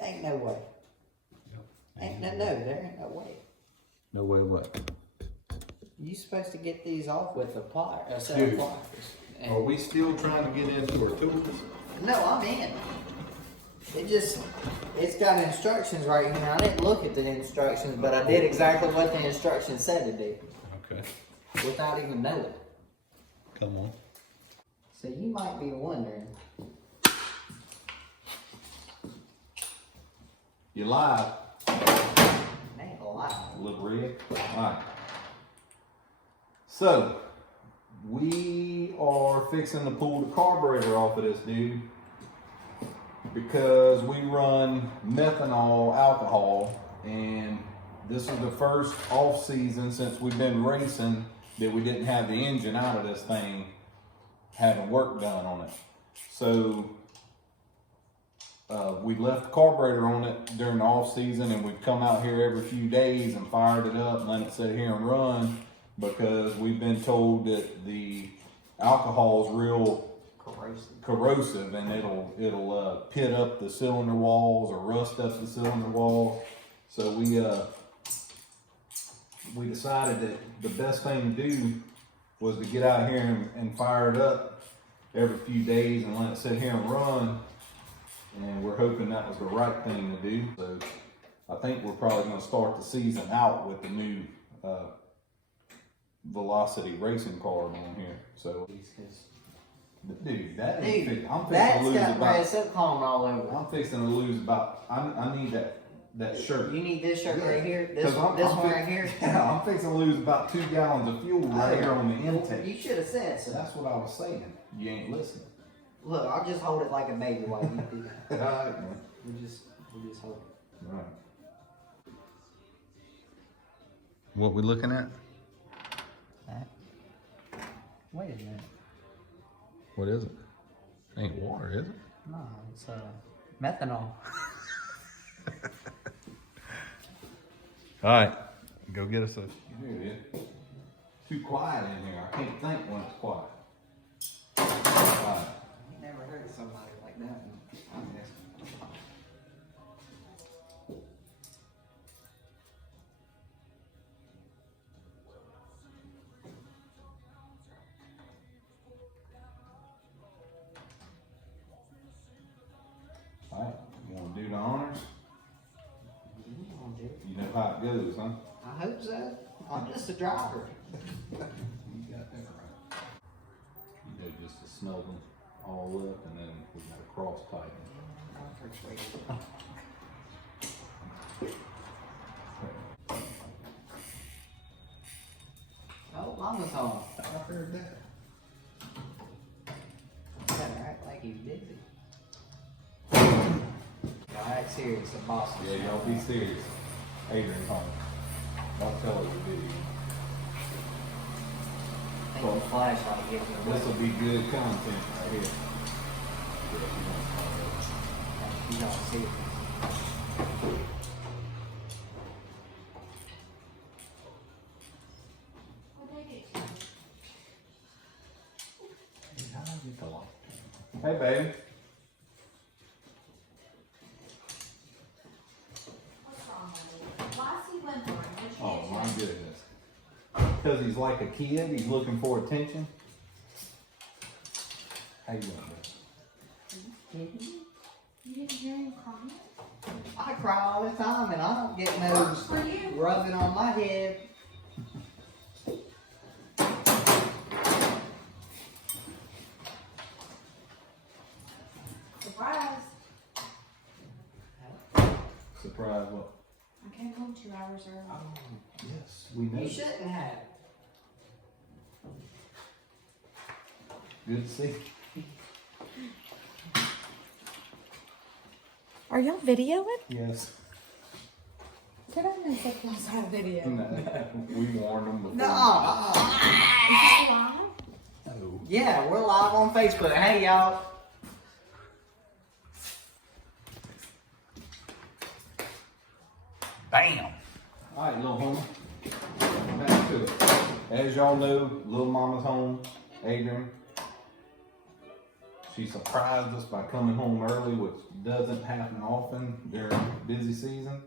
Ain't no way. Ain't no, there ain't no way. No way what? You supposed to get these off with a plier, a set Dude, of pliers. And Are we still trying to get into our tools? no, I'm in. It's got instructions right here. I didn't look at the instructions, but I did exactly what the instructions said to do. Okay. Without even knowing. Come on. So you might be wondering. You live. Man, alive. A little red. Alright. So, we are fixing to pull the carburetor off of this dude because we run methanol alcohol, and this is the first off season since we've been racing that we didn't have the engine out of this thing having work done on it. So we left the carburetor on it during the off season, and we've come out here every few days and fired it up and let it sit here and run because we've been told that the alcohol is real corrosive and it'll pit up the cylinder walls or rust up the cylinder walls. So we decided that the best thing to do was to get out here and fire it up every few days and let it sit here and run. And we're hoping that was the right thing to do. So I think we're probably going to start the season out with the new Velocity racing card on here. So, dude, that ain't fixing. I'm fixing to lose about. Silicone all over. I'm fixing to lose about. I need that shirt. You need this shirt right here. This one right here. Yeah, I'm fixing to lose about 2 gallons of fuel right here on the intake. You should have said so. That's what I was saying. You ain't listening. Look, I'll just hold it like a baby while you do that. All right, man. We'll just hold it. All right. What we looking at? That. Wait a minute. What is it? It ain't water, is it? No, it's methanol. All right, go get us a. Too quiet in here. I can't think when it's quiet. Quiet. I never heard of somebody like that. I'm guessing. All right, you want to do the honors? You know how it goes, huh? I hope so. I'm just a driver. You got that right. You know, just to smell them all up, and then we got a cross tighten. Oh, Mama's home. I heard that. You better act like he's busy. Y'all act serious, the boss is Yeah, y'all be serious. Adrian's home. Don't tell her you're busy. I think the flashlight gives you a This will be good content right here. You don't see it. Hey, baby. What's wrong with it? Why is he whimpering? Oh my goodness. Because he's like a kid, he's looking for attention. How you doing, baby? You didn't hear him crying? I cry all the time and I don't get no For you. rubbing on my head. Surprise. Surprise what? I came home 2 hours early. Oh, yes, we know. You shouldn't have. Good to see. Are y'all videoing? Yes. Did I know that was on video? No, we warned them before. No. Is it live? No. Yeah, we're live on Facebook. Hey, y'all. Bam. All right, little homie. Back to it. As y'all know, little mama's home, Adrian. She surprised us by coming home early, which doesn't happen often during busy season.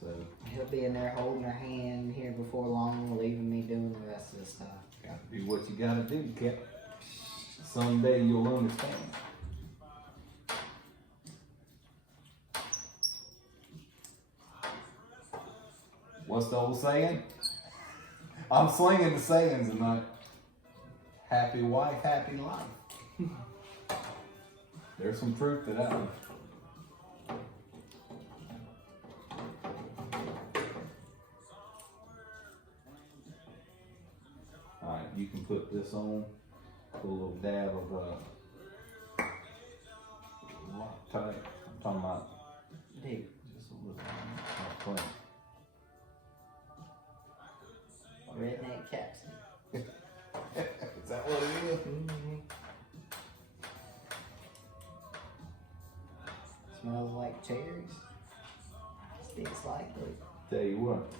So He'll be in there holding her hand here before long, leaving me doing the rest of the stuff. gotta do what you gotta do, Cap. Someday you'll understand. What's the old saying? I'm slinging the sayings tonight. Happy wife, happy life. There's some truth to that one. Alright, you can put this on. Put a little dab of Loctite. I'm talking about Dude, just a little. Not plenty. redneck capsule. Is that what it is? Smells like cherries. Sticks like glue. Tell you what,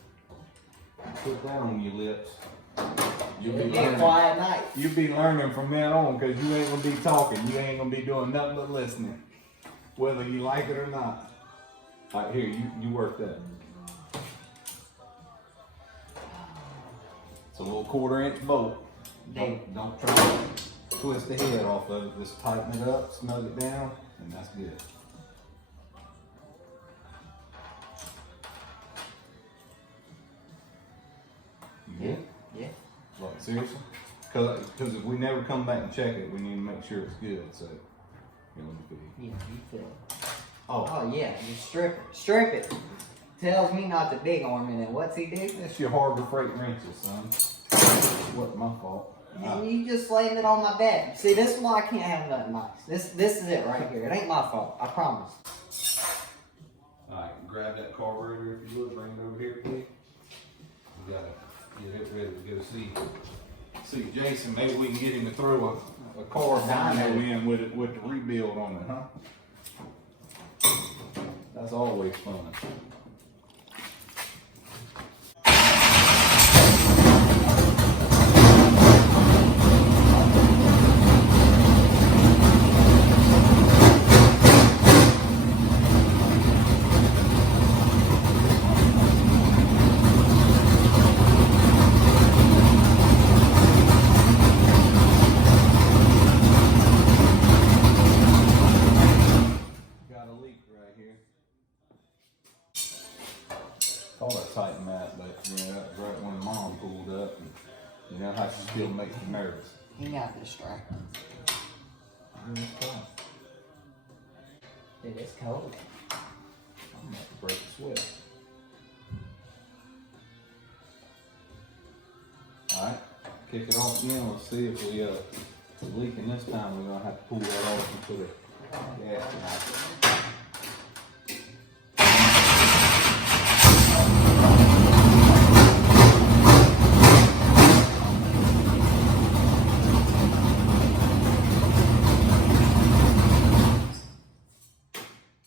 put that on your lips. You'll It'll be be a learning. quiet night. You'll be learning from then on, because you ain't gonna be talking. You ain't gonna be doing nothing but listening, whether you like it or not. All right, here, you work that. It's a little 1/4-inch bolt. Don't try to twist the head off of it. Just tighten it up, snug it down, and that's good. You good? Yeah. Like, seriously? Because if we never come back and check it, we need to make sure it's good. So, you know, Yeah, you feel it. oh, Oh yeah, just strip it. Strip it. Tells me not to dig on me then. What's he do? that's your Harbor Freight wrenches, son. Wasn't my fault. And you just slammed it on my back. See, this is why I can't have nothing nice. This is it right here. It ain't my fault. I promise. Alright, grab that carburetor if you would. Bring it over here, please. We gotta get it ready to go see Jason. Maybe we can get him to throw a car dyno in with the rebuild on it, huh? That's always fun. Got a leak right here. Thought I tightened that, but yeah, that was right when Mom pulled up. And you know how she still makes me nervous. He got distracted. Dude, it's cold. I'm about to break a sweat. Alright, kick it off again. Let's see if we leaking this time. We're gonna have to pull that off and put a gas in it.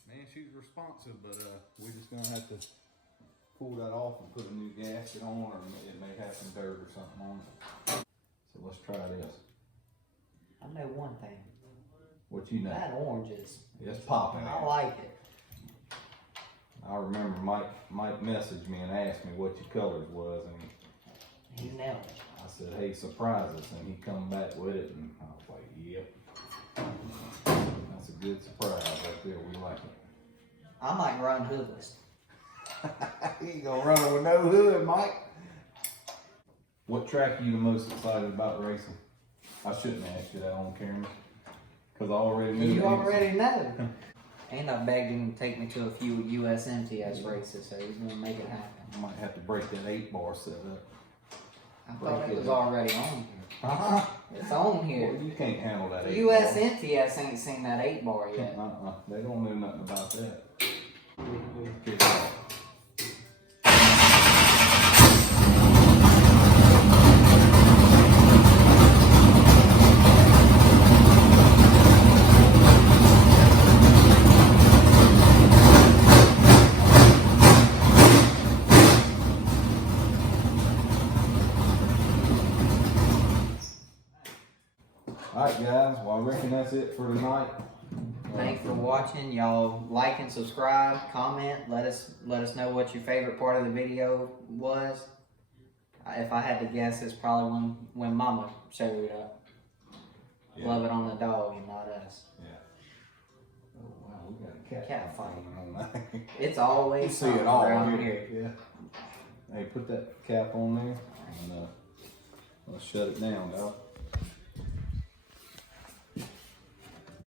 Man, she's responsive, but we're just gonna have to pull that off and put a new gasket on, or it may have some dirt or something on it. So let's try this. I know one thing. What you know? That orange is. It's popping I out. like it. I remember Mike messaged me and asked me what your colors was, and He nailed it. I said, hey, surprise us, and he come back with it, and I was like, yep. That's a good surprise right there. We like it. I might run hoodless. You ain't gonna run with no hood, Mike. What track are you the most excited about racing? I shouldn't ask you that on camera, because I already knew. You already know. And I begged him to take me to a few USMTS races, so he's gonna make it happen. I might have to break that 8-bar setup. I thought it was already on here. Uh-huh. It's on here. Well, you can't handle that 8-bar. USMTS ain't seen that 8-bar yet. They don't know nothing about that. Get it off. Alright guys, well I reckon that's it it for tonight. Thanks for watching. Y'all like and subscribe, comment. Let us know what your favorite part of the video was. If I had to guess, it's probably when Mama showed up. Yeah. Love it on the dog and not us. Yeah. Oh wow, we got a Cat fight. going on there. It's always You see it all around here. Yeah. Hey, put that cap on there and let's shut it down, dog.